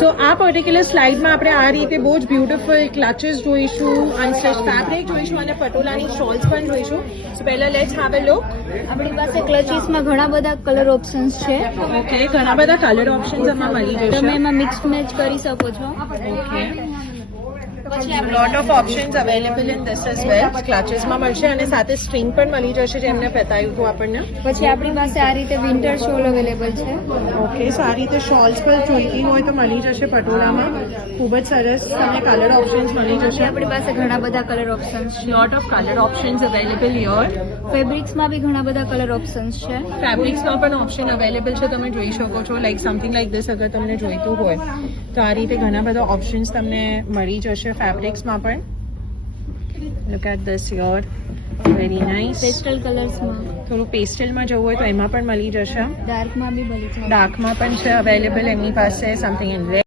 સો આ પર્ટિક્યુલર સ્લાઇડમાં આપણે આ રીતે બહુ જ બ્યુટીફુલ ક્લચીસ જોઈશું, અનસ્ટિચ ફેબ્રિક જોઈશું અને પટોલાની શોલ્સ પણ જોઈશું. સો પહેલા લેટ્સ હેવ અ લુક. આપણી પાસે ક્લચીસમાં ઘણા બધા કલર ઓપ્શન્સ છે. ઓકે, ઘણા બધા કલર ઓપ્શન્સ આમાં મળી તમે જશે. એમાં મિક્સ મેચ કરી શકો છો. ઓકે, પછી આપણે lot of options available in this as well. ક્લચીસમાં મળશે અને સાથે સ્ટ્રિંગ પણ મળી જશે, જે એમને બતાવ્યું હતું આપણને. પછી આપણી પાસે આ રીતે વિન્ટર શોલ અવેલેબલ છે. ઓકે, સો આ રીતે શોલ્સ પણ જોઈતી હોય તો મળી જશે પટોળામાં. ખૂબ જ સરસ તમને કલર ઓપ્શન્સ મળી પછી જશે. આપણી પાસે ઘણા બધા કલર ઓપ્શન્સ છે. Lot of colour options available here. ફેબ્રિક્સમાં બી ઘણા બધા કલર ઓપ્શન્સ છે. ફેબ્રિક્સમાં પણ ઓપ્શન અવેલેબલ છે, તમે જોઈ શકો છો. લાઈક સમથિંગ લાઈક ધીસ અગર તમને જોઈતું હોય તો આ રીતે ઘણા બધા ઓપ્શન્સ તમને મળી જશે ફેબ્રિક્સમાં પણ. Look at this your, very nice. Pastel કલર્સમાં, થોડું પેસ્ટલમાં જવું હોય તો એમાં પણ મળી જશે. ડાર્કમાં બી મળી છે. ડાર્કમાં પણ છે અવેલેબલ એમની પાસે. Something in red.